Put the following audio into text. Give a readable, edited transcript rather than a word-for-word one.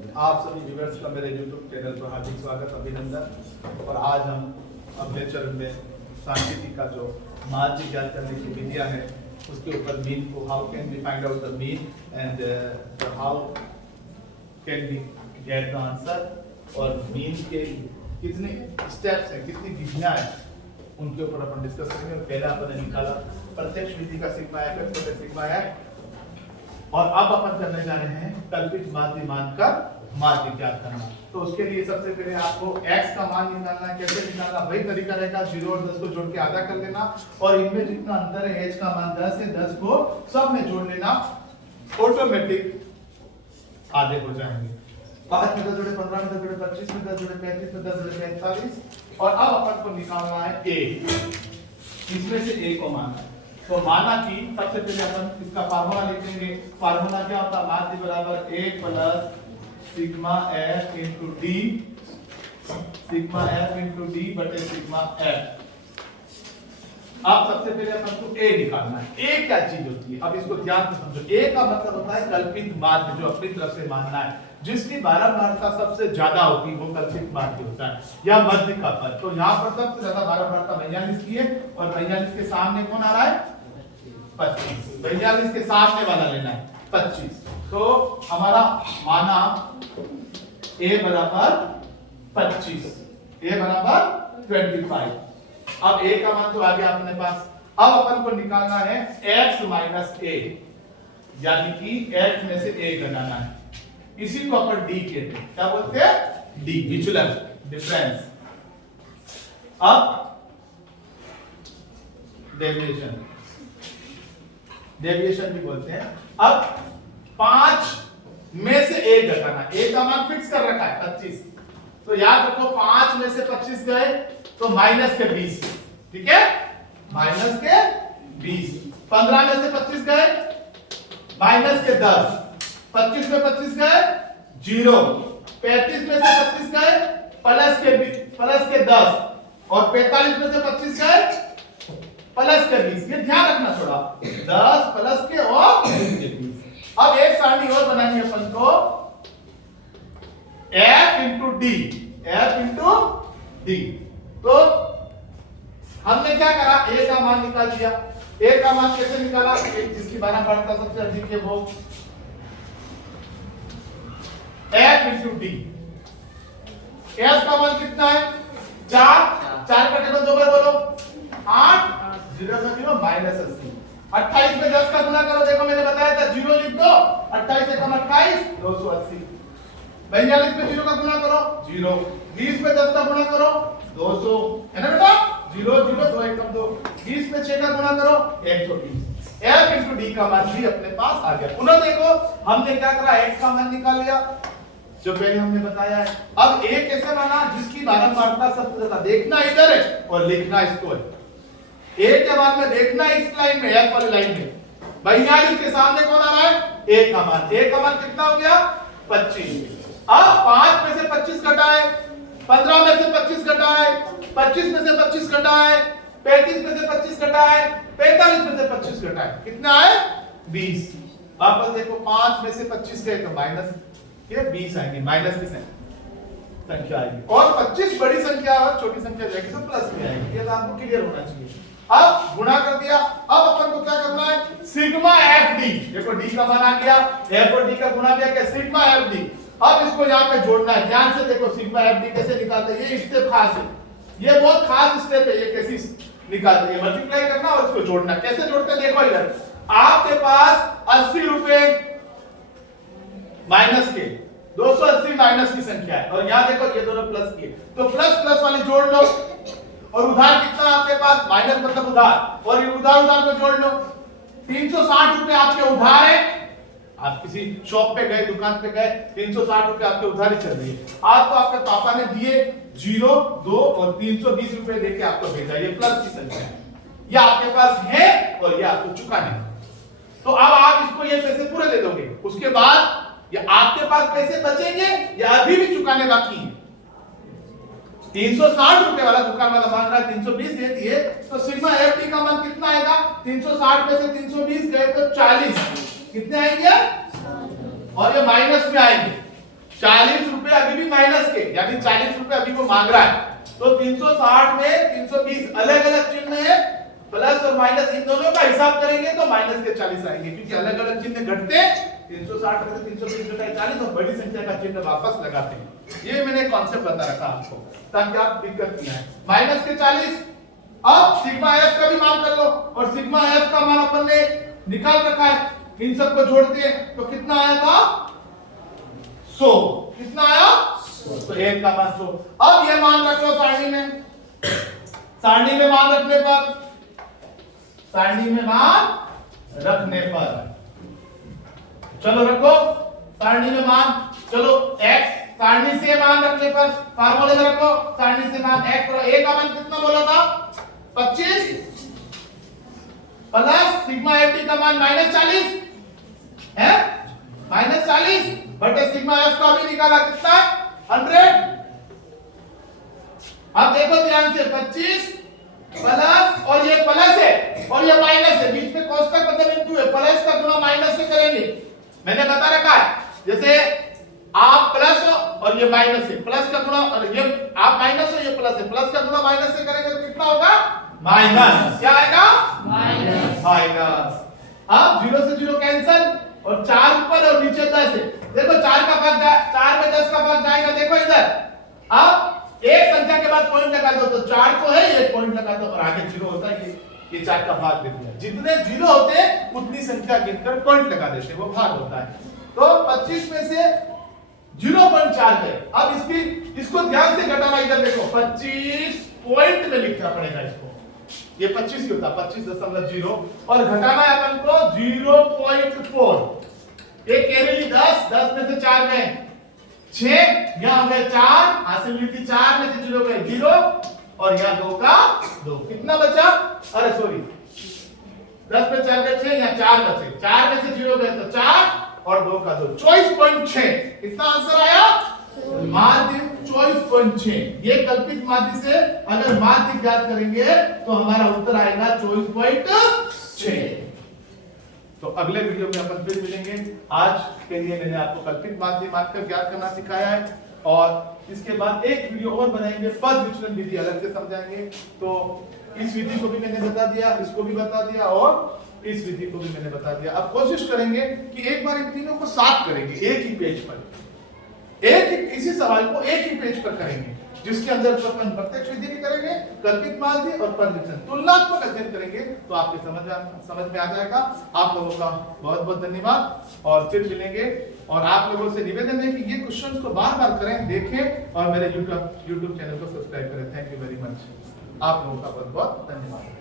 आप सभी व्यूअर्स का मेरे YouTube चैनल पर हार्दिक स्वागत अभिनंदन। और आज हम अपने चरण में सांख्यिकी का जो माध्य ज्ञात करने की विधियां है उसके ऊपर मीन को how can we find out the mean and how can we get the answer और मीन के कितने स्टेप्स हैं, कितनी विधियां हैं, उनके ऊपर अपन डिस्कस करेंगे। पहले अपन ने निकाला प्रत्यक्ष विधि का सिग्मा एक्स बटे सिग्मा एक्स और अब अपन करने जा रहे हैं कल्पित माध्य मान का माध्य ज्ञात करना। तो उसके लिए सबसे पहले आपको x का मान निकालना है। कैसे निकालना, वही तरीका रहेगा, 0 और 10 को जोड़ के आधा कर लेना और इनमें जितना अंतर है h का मान 10 है, 10 को सब में जोड़ लेना, ऑटोमेटिक आधे हो जाएंगे। 5 में 10 जोड़े 15 में 10 जोड़े 25 में 10 जोड़े 35 में 10 जोड़े 45 और अब अपन को निकालना है a। इसमें से a को माना, तो माना कि सबसे पहले अपन इसका फार्मूला लिख देंगे। फार्मूला क्या होता है, माध्य बराबर a plus sigma f into d, sigma f into d बटे सिग्मा f। अब सबसे पहले अपन को a निकालना है। a क्या चीज होती है, अब इसको ध्यान से समझो। a का मतलब होता है कल्पित माध्य, जो अपनी तरफ से मानना है, जिसकी बारंबारता सबसे ज्यादा होती है वो कल्पित माध्य होता है, या मध्य का पद। तो यहाँ पर सबसे ज्यादा बारंबारता 42 की है और 42 के सामने कौन आ रहा है, 25। 42 के सामने वाला लेना है 25। तो हमारा माना a बराबर 25, a बराबर 25। अब a का मान तो आ गया अपने पास। अब अपन को निकालना है x माइनस a, यानी कि x में से a घटाना है। इसी को अपन d कहते हैं। क्या बोलते हैं, d, विचलन, डिफरेंस। अब डेविएशन, डेविएशन भी बोलते हैं। अब 5 में से 1 घटाना, a का मान फिक्स कर रखा है 25, तो याद रखो 5 में से 25 गए तो माइनस के 20, ठीक है, माइनस के 20। 15 में से 25 गए माइनस के 10, 25 में 25 गए 0, 35 में से 25 गए प्लस के 10 और 45 में से 25 गए प्लस के 20। ये ध्यान रखना थोड़ा, 10 प्लस के और 20। अब एक सारणी और बनानी है अपन को, f into D, f into D. तो हमने क्या करा, a का मान निकाल दिया। a का मान कैसे निकाला, जिसकी बारंबारता सबसे अधिक है वो f इंटू डी। f का मान कितना है, 4 का टेबल 2 बार बोलो, 8, 0 का 0 माइनस 80। 28 में 10 का गुना करो, देखो मैंने बताया था 0 लिख दो, 28 से कम 28 280। 42 में 0 का गुना करो 0, 20 में 10 का गुना करो 200, है ना बेटा, 0 0 2 1 2, 20 में 6 का गुना करो 120। f into d का मान भी अपने पास आ गया। पुनः देखो हमने क्या करा, x का मान निकाल लिया जो पहले हमने बताया है। अब a कैसे माना, जिसकी बारंबारता सबसे ज्यादा, देखना इधर है और लिखना इसको है। a के मान में देखना इस लाइन में, f वाली लाइन में 42 के सामने कौन आ रहा है, a का मान। a का मान कितना हो गया, 25। अब 5 में से 25 घटाए, 15 में से 25 घटाए, 25 में से 25 घटाए, 35 में से 25 घटाए, 45 में से 25 घटाए, कितना है 20। वापस देखो 5 में से 25 गए तो माइनस के 20 आएंगे, माइनस की संख्या आएगी और 25 बड़ी संख्या और छोटी संख्या जाएगी तो प्लस में आएगी। ये तो आपको क्लियर होना चाहिए। अब गुणा कर दिया, अब अपन को क्या करना है, सिग्मा एफ डी। देखो डी का मान आ गया, एफ और डी का गुणा भी आ गया, सिग्मा एफ डी। अब इसको यहाँ पे जोड़ना है, ध्यान से देखो सिग्मा एफ डी कैसे निकालते हैं। ये स्टेप खास है, ये बहुत खास स्टेप है। ये कैसे निकालते हैं, मल्टीप्लाई करना और इसको जोड़ना। कैसे जोड़ते हैं, देखो इधर आपके पास 80 रुपए माइनस के, 280 माइनस की संख्या है और यहाँ देखो ये दोनों प्लस की है, तो प्लस प्लस वाले जोड़ लो। और उधार कितना आपके पास, माइनस मतलब उधार, और ये उधार को जोड़ लो। 360 रुपए आपके उधार है, आप किसी शॉप पे गए, दुकान पे गए, 360 रुपए आपके उधारी चल रही है। आपको आपके पापा ने दिए 0 2 और 320 रुपए देके आपको भेजा, ये प्लस की संख्या है, ये आपके पास है और ये आपको चुकाना है। तो अब आप इसको ये पैसे पूरे दे दोगे, उसके बाद ये आपके पास पैसे बचेंगे या अभी भी चुकाने बाकी है। 360 रुपए वाला दुकान वाला मांग रहा है 320 दे दिए, तो सिग्मा एफ डी का मान कितना आएगा, 360 में से 320 गए तो 40, कितने आएंगे और ये माइनस में आएंगे। 40 रुपए अभी भी माइनस के, यानी 40 रुपए अभी वो मांग रहा है। तो 360 में 320 अलग अलग चिन्ह है, प्लस और माइनस इन दोनों का हिसाब करेंगे तो माइनस के 40 आएंगे, क्योंकि अलग अलग चिन्ह घटते 360 में से 320 घटाए 40 और बड़ी संख्या का चिन्ह वापस लगाते हैं। ये मैंने कॉन्सेप्ट बता रखा आपको ताकि आप दिक्कत नहीं आए। माइनस के 40। अब सिग्मा एफ का भी मान कर लो, और सिग्मा एफ का मान अपन ने निकाल रखा है, इन सबको जोड़ते हैं तो कितना आया था 100। कितना आया 100। तो एक का मान 100। अब ये मान रख लो सारणी में, सारणी में मान रखने पर, सारणी में मान रखने पर, चलो रखो सारणी में मान, चलो x सारणी से मान रखने पर फार्मूले में रखो, सारणी से मान x और a का मान कितना बोला था 25 प्लस सिग्मा एफ का मान -40 है, -40 बटे सिग्मा एफ का भी निकाला कितना 100। अब देखो ध्यान से 25 प्लस, और ये प्लस है और ये माइनस है, बीच में कोष्ठक मतलब इंटू है, प्लस का गुणा माइनस से करेंगे। मैंने बता रखा है जैसे आप प्लस हो और ये माइनस है, प्लस का गुणा, और ये आप माइनस हो ये प्लस है, प्लस का गुणा माइनस से करेंगे तो कितना होगा माइनस। क्या आएगा माइनस, माइनस। अब 0 से 0 कैंसिल, और 4 ऊपर और नीचे 10 है, देखो 4 का भाग 4 में 10 का भाग जाएगा, देखो इधर। अब एक संख्या के बाद पॉइंट लगा दो, तो 4 को है ये पॉइंट लगा दो, और आगे 0 होता है, ये 4 का भाग दे दिया। जितने 0 होते हैं उतनी संख्या गिनकर पॉइंट लगा देते हैं, वो भाग होता है। तो 25 में से 0.4 गए। अब इसको ध्यान से घटाना, इधर देखो 25 पॉइंट में लिखना पड़ेगा इसको, ये 25 ही होता 25.0, और घटाना है अपन को 0.4। एक केवली 10 में से 4 गए 6, यहाँ गए 4, हासिल हुई थी 4 में से 0 गए 0, और यहाँ 2 का 2, कितना बचा, अरे सॉरी 10 में 4 गए 6, यहाँ 4 बचे, 4 में से 0 गए तो 4 और 2 का 2, 24.6। कितना आंसर आया माध्य 24.6। ये कल्पित माध्य से अगर माध्य ज्ञात करेंगे तो हमारा उत्तर आएगा 24.6। तो अगले वीडियो में अपन फिर मिलेंगे। आज के लिए मैंने आपको कल्पित माध्य मानकर ज्ञात करना सिखाया है, और इसके बाद एक वीडियो और बनाएंगे, पद विचलन विधि अलग से समझाएंगे। तो इस विधि को भी मैंने बता दिया, इसको भी बता दिया, और इस विधि को भी मैंने बता दिया। अब कोशिश करेंगे कि एक बार इन तीनों को साथ करेंगे एक ही पेज पर, इसी सवाल को एक ही पेज पर करेंगे, जिसके अंदर अपन प्रत्यक्ष विधि भी करेंगे, कल्पित माध्य और पद विचलन तुलनात्मक अध्ययन करेंगे, तो आपके समझ में आ जाएगा। आप लोगों का बहुत बहुत धन्यवाद, और फिर मिलेंगे। और आप लोगों से निवेदन है कि ये क्वेश्चंस को बार-बार करें, देखें, और मेरे YouTube चैनल को सब्सक्राइब करें। Thank you very much. आप लोगों का बहुत बहुत धन्यवाद।